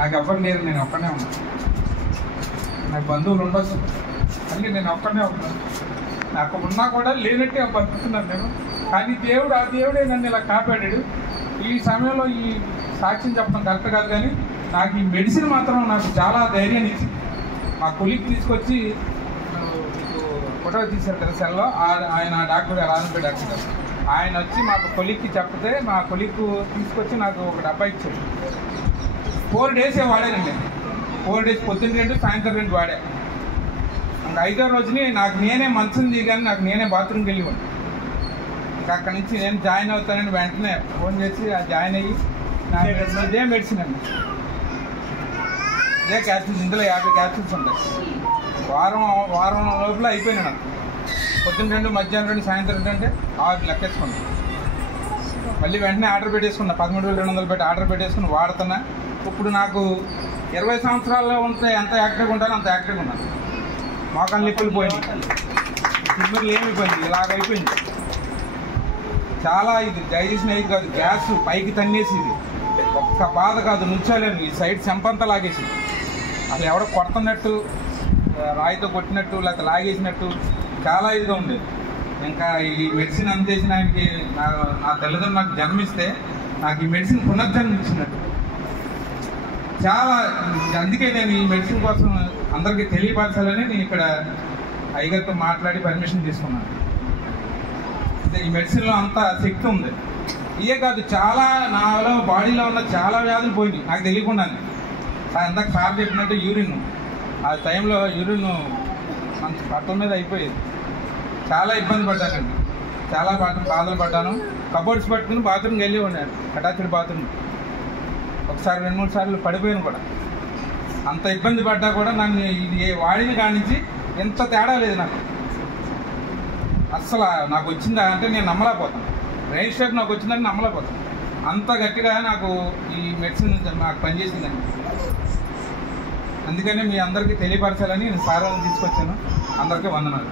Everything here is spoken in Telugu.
నాకు ఎవరు లేరు, నేను ఒక్కనే ఉన్నాను. నాకు బంధువులు ఉండొచ్చు, కానీ నేను ఒక్కనే ఉన్నాను. నాకు ఉన్నా కూడా లేనట్టే బతుకుతున్నాను నేను. కానీ ఆ దేవుడే నన్ను ఇలా కాపాడాడు. ఈ సమయంలో ఈ సాక్ష్యం చెప్పడం కరెక్ట్ కాదు, కానీ నాకు ఈ మెడిసిన్ మాత్రం నాకు చాలా ధైర్యాన్ని ఇచ్చింది. మా కొలీగ్ తీసుకొచ్చి ఫోటో తీశారు కదా సెల్లో, ఆయన డాక్టర్ రాజంపేట డాక్టర్, ఆయన వచ్చి మాకు కొలీగ్కి చెప్తే మా కొలీగ్ తీసుకొచ్చి నాకు ఒక డబ్బా ఇచ్చాడు. 4 days వాడానండి. 4 days పొద్దున్న 2 సాయంత్రం 2 వాడా. ఇంకా 5వ రోజుని నాకు నేనే మంచం దిగాను, నాకు నేనే బాత్రూమ్కి వెళ్ళిపోయాను. ఇంకా అక్కడి నుంచి నేను జాయిన్ అవుతానని వెంటనే ఫోన్ చేసి జాయిన్ అయ్యి ఇదే మెడిసిన్ అండి, ఇదే క్యాప్సూల్స్. ఇందులో 50 క్యాప్సూల్స్ ఉంటాయి. వారం లోపల అయిపోయినా నాకు. పొద్దున్న 2, మధ్యాహ్నం 2, సాయంత్రం 2 అంటే 6 లెక్కేసుకున్నాను. మళ్ళీ వెంటనే ఆర్డర్ పెట్టేసుకున్నా, 13,200 పెట్టి ఆర్డర్ పెట్టేసుకుని వాడుతున్నా. ఇప్పుడు నాకు 20 సంవత్సరాల్లో ఉంటే ఎంత యాక్టివ్గా ఉంటానో అంత యాక్టివ్గా ఉన్నాను. మోకాలు నిప్పులు పోయింది, తిమ్మిర్లు ఏమైపోయింది, ఇలాగైపోయింది. చాలా ఇది డైజెషన్ అయ్యి కాదు, గ్యాస్ పైకి తన్నేసి, ఇది ఒక్క బాధ కాదు, నుంచోలేను. ఈ సైడ్ చెంపంతా లాగేసింది. అసలు ఎవడో కొడుతున్నట్టు, రాయితో కొట్టినట్టు, లేకపోతే లాగేసినట్టు చాలా ఇదిగా ఉండేది. ఇంకా ఈ మెడిసిన్ అందేసిన ఆయనకి నా తల్లిదండ్రులు నాకు జన్మిస్తే నాకు ఈ మెడిసిన్ పునర్జన్మ ఇచ్చినట్టు చాలా. అందుకే నేను ఈ మెడిసిన్ కోసం అందరికీ తెలియపరచాలని నేను ఇక్కడ అయ్యగారితో మాట్లాడి పర్మిషన్ తీసుకున్నాను. ఈ మెడిసిన్లో అంత శక్తి ఉంది. ఇవే కాదు, చాలా నాలో బాడీలో ఉన్న చాలా వ్యాధులు పోయినాయి నాకు తెలియకుండానే. ఇందాక సార్ చెప్పినట్టు యూరిన్, ఆ టైంలో యూరిన్ మంచి బట్టల మీద అయిపోయేది. చాలా ఇబ్బంది పడ్డానండి, చాలా బాధలు పడ్డాను. కబోర్డ్స్ పట్టుకుని బాత్రూమ్కి వెళ్ళి ఉన్నాను, అటాచ్డ్ బాత్రూమ్. ఒకసారి 2-3 సార్లు పడిపోయాను కూడా. అంత ఇబ్బంది పడ్డా కూడా నన్ను ఇది వాడిన కాడి నుంచి ఎంత తేడా లేదు నాకు. అస్సలు నాకు వచ్చిందా అంటే నేను నమ్మలేకపోతాను. రిజిస్టర్ నాకు వచ్చిందని నమ్మలేకపోతాను. అంత గట్టిగా నాకు ఈ మెడిసిన్ నాకు పనిచేసిందండి. అందుకని మీ అందరికీ తెలియపరచాలని నేను సారాన్ని తీసుకొచ్చాను. అందరికీ వందనాలు.